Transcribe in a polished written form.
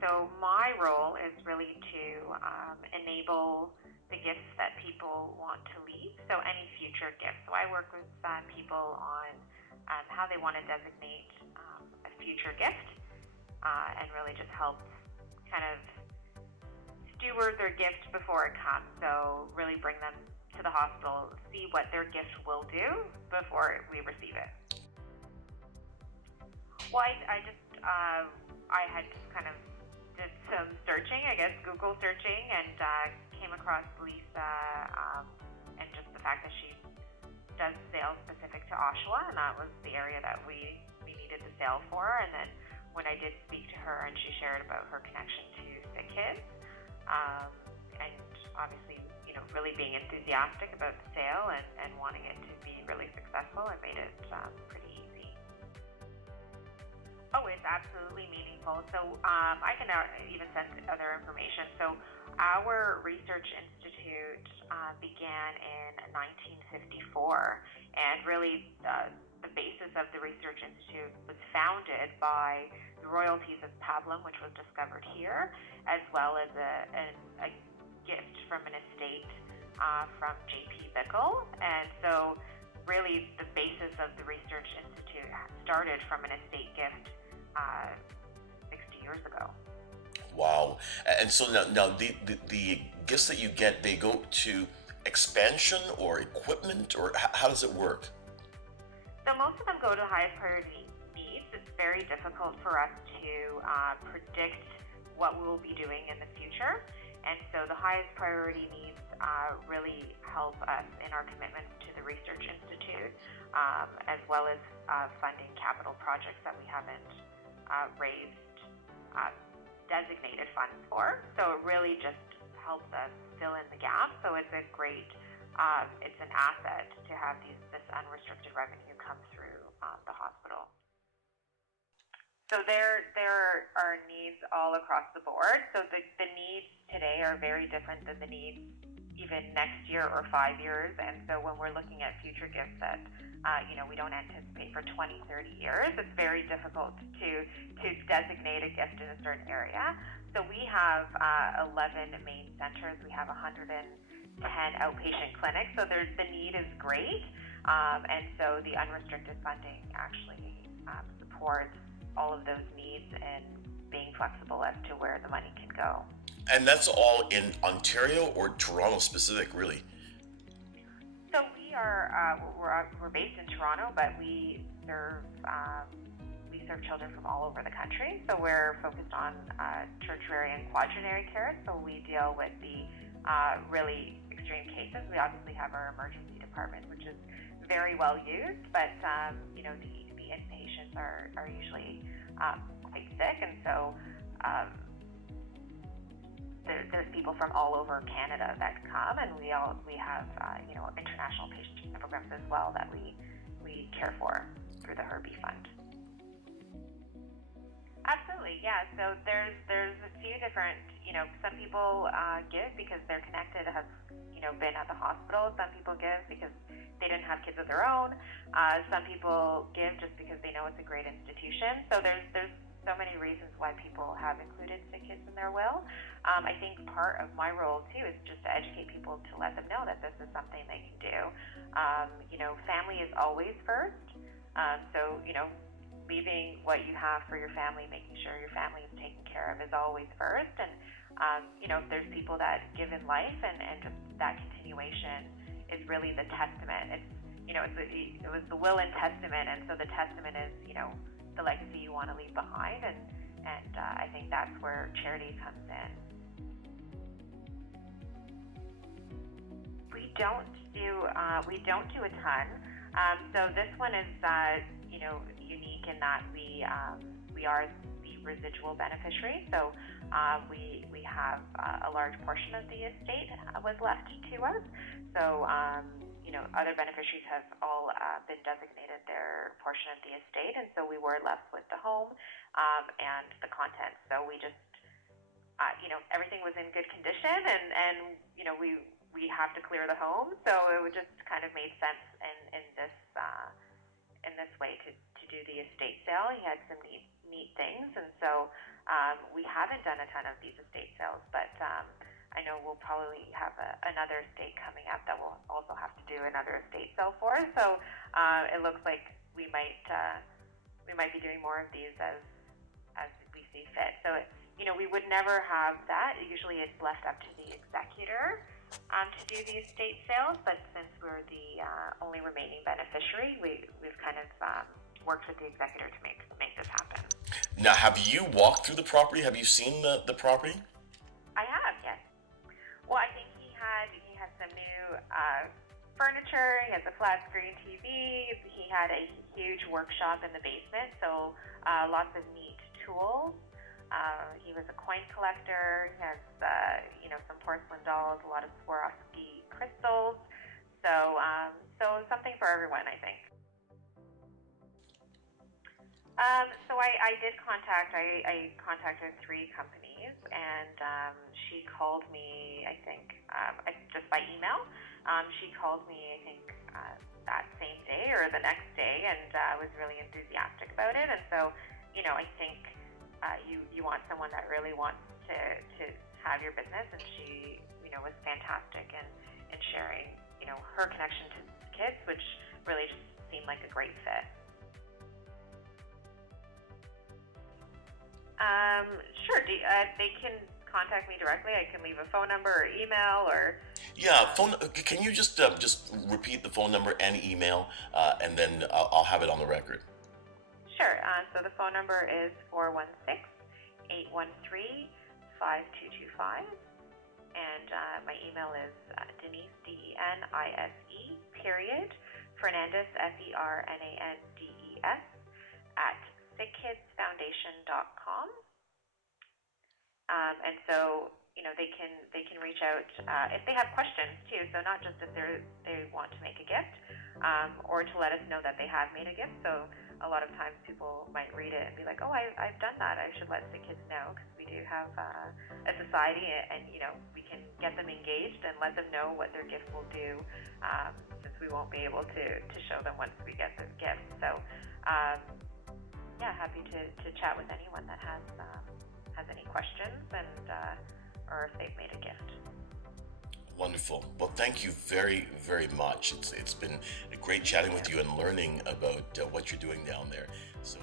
So my role is really to enable the gifts that people want to leave, so any future gifts. So I work with people on how they want to designate a future gift and really just help kind of steward their gift before it comes. So really bring them to the hospital, see what their gift will do before we receive it. Well, I had just kind of did some searching, I guess Google searching, and came across Lisa and just the fact that she does sales specific to Oshawa, and that was the area that we needed the sale for. And then when I did speak to her and she shared about her connection to sick kids, and obviously, really being enthusiastic about the sale and wanting it to be really successful, it made it pretty easy. Oh, it's absolutely meaningful. So I can even send other information. So our research institute began in 1954, and really the basis of the research institute was founded by the royalties of pablum, which was discovered here, as well as a gift from an estate from J.P. Bickle. And so really the basis of the research institute started from an estate gift 60 years ago. Wow. And so now the gifts that you get, they go to expansion or equipment, or how does it work? So most of them go to highest priority needs. It's very difficult for us to predict what we will be doing in the future. And so the highest priority needs really help us in our commitments to the Research Institute, as well as funding capital projects that we haven't raised designated funds for. So it really just helps us fill in the gap. So it's a great, it's an asset to have this unrestricted revenue come through the hospital. So there are needs all across the board. So the needs today are very different than the needs even next year or 5 years. And so when we're looking at future gifts that we don't anticipate for 20, 30 years, it's very difficult to designate a gift in a certain area. So we have 11 main centers. We have 110 outpatient clinics. So the need is great. And so the unrestricted funding actually supports all of those needs and being flexible as to where the money can go. And that's all in Ontario or Toronto specific, really? So we're based in Toronto, but we serve children from all over the country. So we're focused on tertiary and quaternary care. So we deal with the really extreme cases. We obviously have our emergency department, which is very well used, but the inpatients are usually quite sick, and so there's people from all over Canada that come, and we have international patient programs as well that we care for through the Herbie Fund. Absolutely, yeah. So there's a few different, some people give because they're connected, have been at the hospital. Some people give because they didn't have kids of their own. Some people give just because they know it's a great institution. So there's so many reasons why people have included sick kids in their will. I think part of my role too is just to educate people, to let them know that this is something they can do. Family is always first. So leaving what you have for your family, making sure your family is taken care of is always first. And there's people that give in life, and just that continuation is really the testament. It's it was the will and testament, and so the testament is the legacy you want to leave behind, and I think that's where charity comes in. We don't do a ton. So this one is unique in that we are the residual beneficiary. So we have a large portion of the estate was left to us. So other beneficiaries have all been designated their portion of the estate, and so we were left with the home and the contents. So we just everything was in good condition, and we have to clear the home, so it would just kind of made sense in this way to do the estate sale. He had some neat things, and so We haven't done a ton of these estate sales, but I know we'll probably have another estate coming up that we'll also have to do another estate sale for. So it looks like we might be doing more of these as we see fit. So we would never have that. Usually it's left up to the executor to do the estate sales, but since we're the only remaining beneficiary, we've kind of worked with the executor to make this happen. Now, have you walked through the property? Have you seen the property? I have, yes. Well, I think he had some new furniture. He has a flat screen TV. He had a huge workshop in the basement, so lots of neat tools. He was a coin collector. He has some porcelain dolls, a lot of Swarovski crystals. So something for everyone, I think. So I did contact. I contacted 3 companies, and she called me. I think just by email. She called me. I think that same day or the next day, and was really enthusiastic about it. And so, I think you want someone that really wants to have your business, and she was fantastic in sharing her connection to kids, which really just seemed like a great fit. Sure. They can contact me directly. I can leave a phone number or email or. Yeah, phone. Can you just repeat the phone number and email, and then I'll have it on the record. Sure. So the phone number is 416-813-5225, and my email is Denise Denise Fernandes Fernandes @sigkidsfoundation.com. And so they can reach out if they have questions too. So not just if they want to make a gift, or to let us know that they have made a gift. So a lot of times people might read it and be like, oh, I've done that. I should let the kids know, because we do have a society, and we can get them engaged and let them know what their gift will do, since we won't be able to show them once we get the gift. So happy to chat with anyone that has any questions, and or if they've made a gift. Wonderful. Well, thank you very, very much. It's been great chatting with you and learning about what you're doing down there. So.